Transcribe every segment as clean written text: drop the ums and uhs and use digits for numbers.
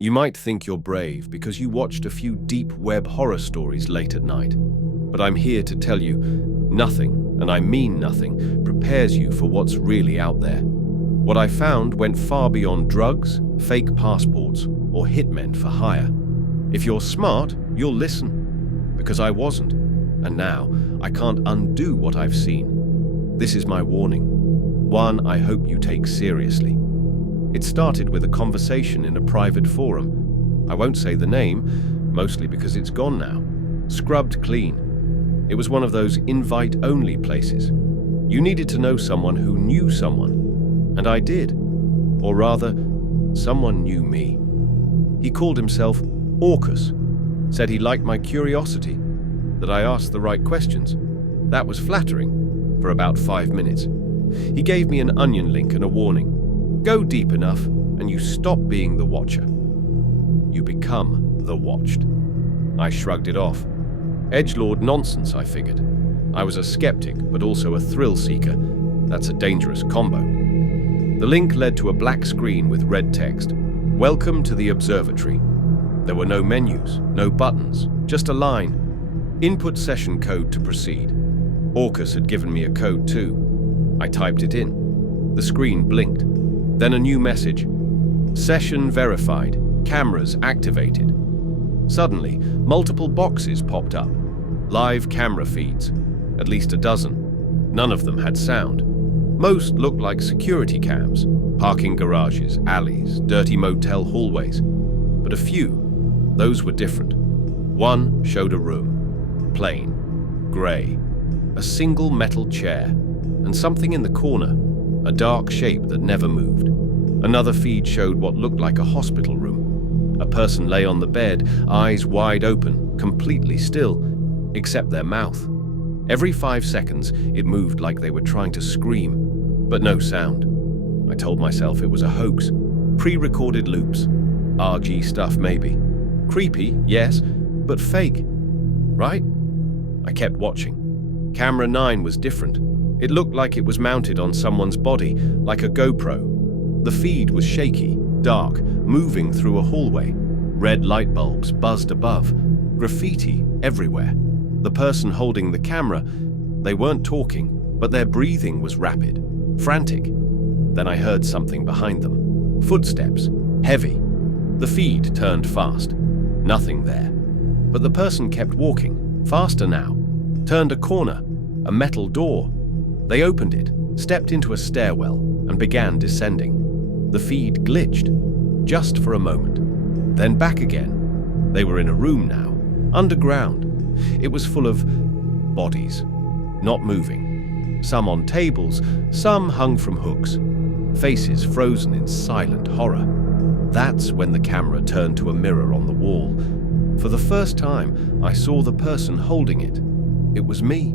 You might think you're brave because you watched a few deep web horror stories late at night. But I'm here to tell you, nothing, and I mean nothing, prepares you for what's really out there. What I found went far beyond drugs, fake passports, or hitmen for hire. If you're smart, you'll listen. Because I wasn't. And now, I can't undo what I've seen. This is my warning. One I hope you take seriously. It started with a conversation in a private forum. I won't say the name, mostly because it's gone now. Scrubbed clean. It was one of those invite-only places. You needed to know someone who knew someone. And I did. Or rather, someone knew me. He called himself Orcus. Said he liked my curiosity, that I asked the right questions. That was flattering, for about 5 minutes. He gave me an onion link and a warning. Go deep enough, and you stop being the watcher. You become the watched. I shrugged it off. Edgelord nonsense, I figured. I was a skeptic, but also a thrill seeker. That's a dangerous combo. The link led to a black screen with red text. Welcome to the Observatory. There were no menus, no buttons, just a line. Input session code to proceed. Orcus had given me a code too. I typed it in. The screen blinked. Then a new message. Session verified. Cameras activated. Suddenly, multiple boxes popped up. Live camera feeds. At least a dozen. None of them had sound. Most looked like security cams. Parking garages, alleys, dirty motel hallways. But a few, those were different. One showed a room. Plain. Grey. A single metal chair. And something in the corner. A dark shape that never moved. Another feed showed what looked like a hospital room. A person lay on the bed, eyes wide open, completely still, except their mouth. Every 5 seconds, it moved like they were trying to scream, but no sound. I told myself it was a hoax. Pre-recorded loops. RG stuff, maybe. Creepy, yes, but fake. Right? I kept watching. Camera 9 was different. It looked like it was mounted on someone's body, like a GoPro. The feed was shaky, dark, moving through a hallway. Red light bulbs buzzed above. Graffiti everywhere. The person holding the camera, they weren't talking, but their breathing was rapid, frantic. Then I heard something behind them. Footsteps, heavy. The feed turned fast. Nothing there. But the person kept walking, faster now. Turned a corner, a metal door. They opened it, stepped into a stairwell, and began descending. The feed glitched, just for a moment. Then back again. They were in a room now, underground. It was full of bodies, not moving. Some on tables, some hung from hooks. Faces frozen in silent horror. That's when the camera turned to a mirror on the wall. For the first time, I saw the person holding it. It was me.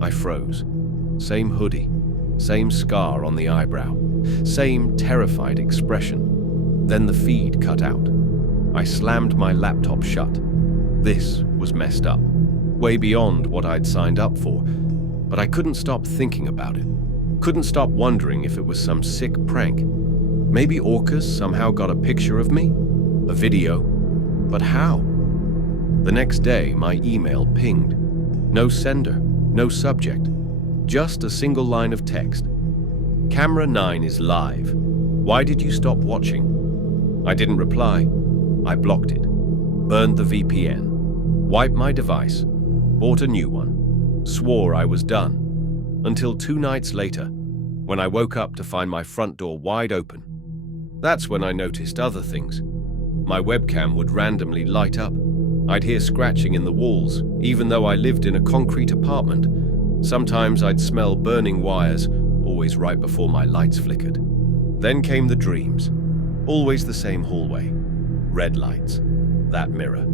I froze. Same hoodie, same scar on the eyebrow, same terrified expression. Then the feed cut out. I slammed my laptop shut. This was messed up, way beyond what I'd signed up for, but I couldn't stop thinking about it. Couldn't stop wondering if it was some sick prank. Maybe Orcus somehow got a picture of me? A video? But how? The next day, my email pinged. No sender, no subject. Just a single line of text. Camera 9 is live. Why did you stop watching? I didn't reply. I blocked it. Burned the VPN. Wiped my device. Bought a new one. Swore I was done. Until 2 nights later, when I woke up to find my front door wide open. That's when I noticed other things. My webcam would randomly light up. I'd hear scratching in the walls, even though I lived in a concrete apartment. Sometimes I'd smell burning wires, always right before my lights flickered. Then came the dreams. Always the same hallway. Red lights. That mirror.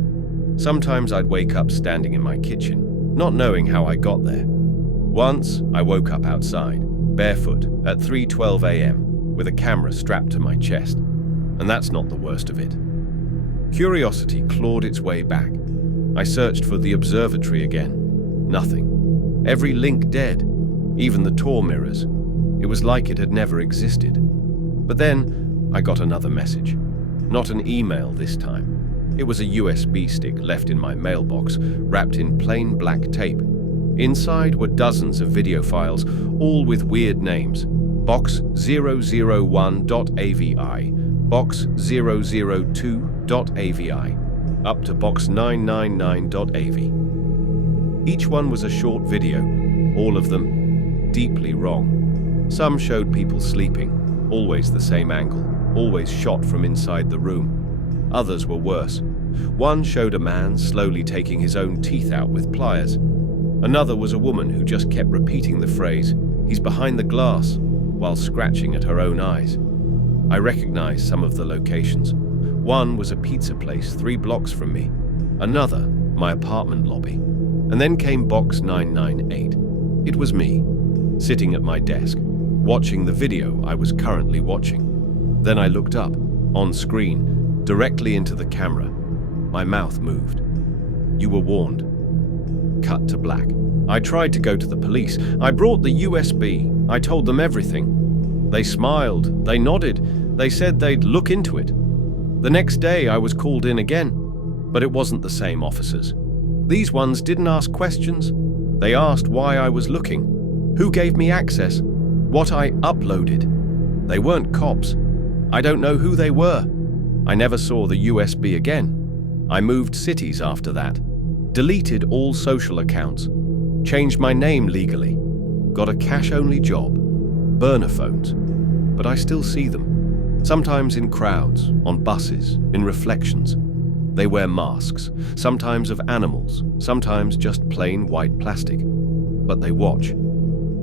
Sometimes I'd wake up standing in my kitchen, not knowing how I got there. Once, I woke up outside, barefoot, at 3:12 a.m., with a camera strapped to my chest. And that's not the worst of it. Curiosity clawed its way back. I searched for the observatory again. Nothing. Every link dead, even the Tor mirrors. It was like it had never existed. But then, I got another message. Not an email this time. It was a USB stick left in my mailbox, wrapped in plain black tape. Inside were dozens of video files, all with weird names. Box 001.avi, Box 002.avi, up to Box 999.avi. Each one was a short video, all of them deeply wrong. Some showed people sleeping, always the same angle, always shot from inside the room. Others were worse. One showed a man slowly taking his own teeth out with pliers. Another was a woman who just kept repeating the phrase, "He's behind the glass," while scratching at her own eyes. I recognized some of the locations. One was a pizza place 3 blocks from me. Another, my apartment lobby. And then came Box 998. It was me, sitting at my desk, watching the video I was currently watching. Then I looked up, on screen, directly into the camera. My mouth moved. "You were warned." Cut to black. I tried to go to the police. I brought the USB. I told them everything. They smiled. They nodded. They said they'd look into it. The next day I was called in again, but it wasn't the same officers. These ones didn't ask questions. They asked why I was looking, who gave me access, what I uploaded. They weren't cops. I don't know who they were. I never saw the USB again. I moved cities after that, deleted all social accounts, changed my name legally, got a cash-only job, burner phones, but I still see them. Sometimes in crowds, on buses, in reflections. They wear masks, sometimes of animals, sometimes just plain white plastic. But they watch.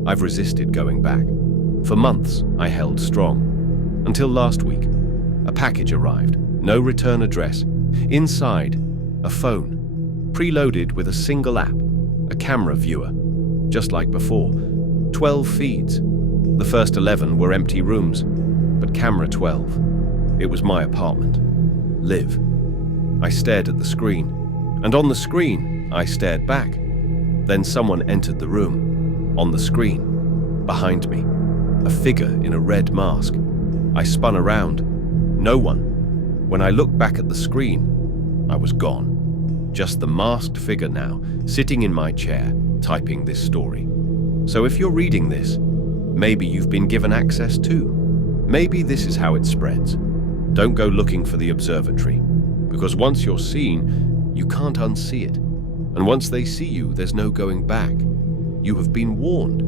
I've resisted going back. For months, I held strong. Until last week, a package arrived, no return address. Inside, a phone, preloaded with a single app, a camera viewer, just like before. 12 feeds. The first 11 were empty rooms, but camera 12. It was my apartment. Live. I stared at the screen, and on the screen, I stared back. Then someone entered the room. On the screen, behind me, a figure in a red mask. I spun around. No one. When I looked back at the screen, I was gone. Just the masked figure now, sitting in my chair, typing this story. So if you're reading this, maybe you've been given access too. Maybe this is how it spreads. Don't go looking for the observatory, because once you're seen, you can't unsee it. And once they see you, there's no going back. You have been warned.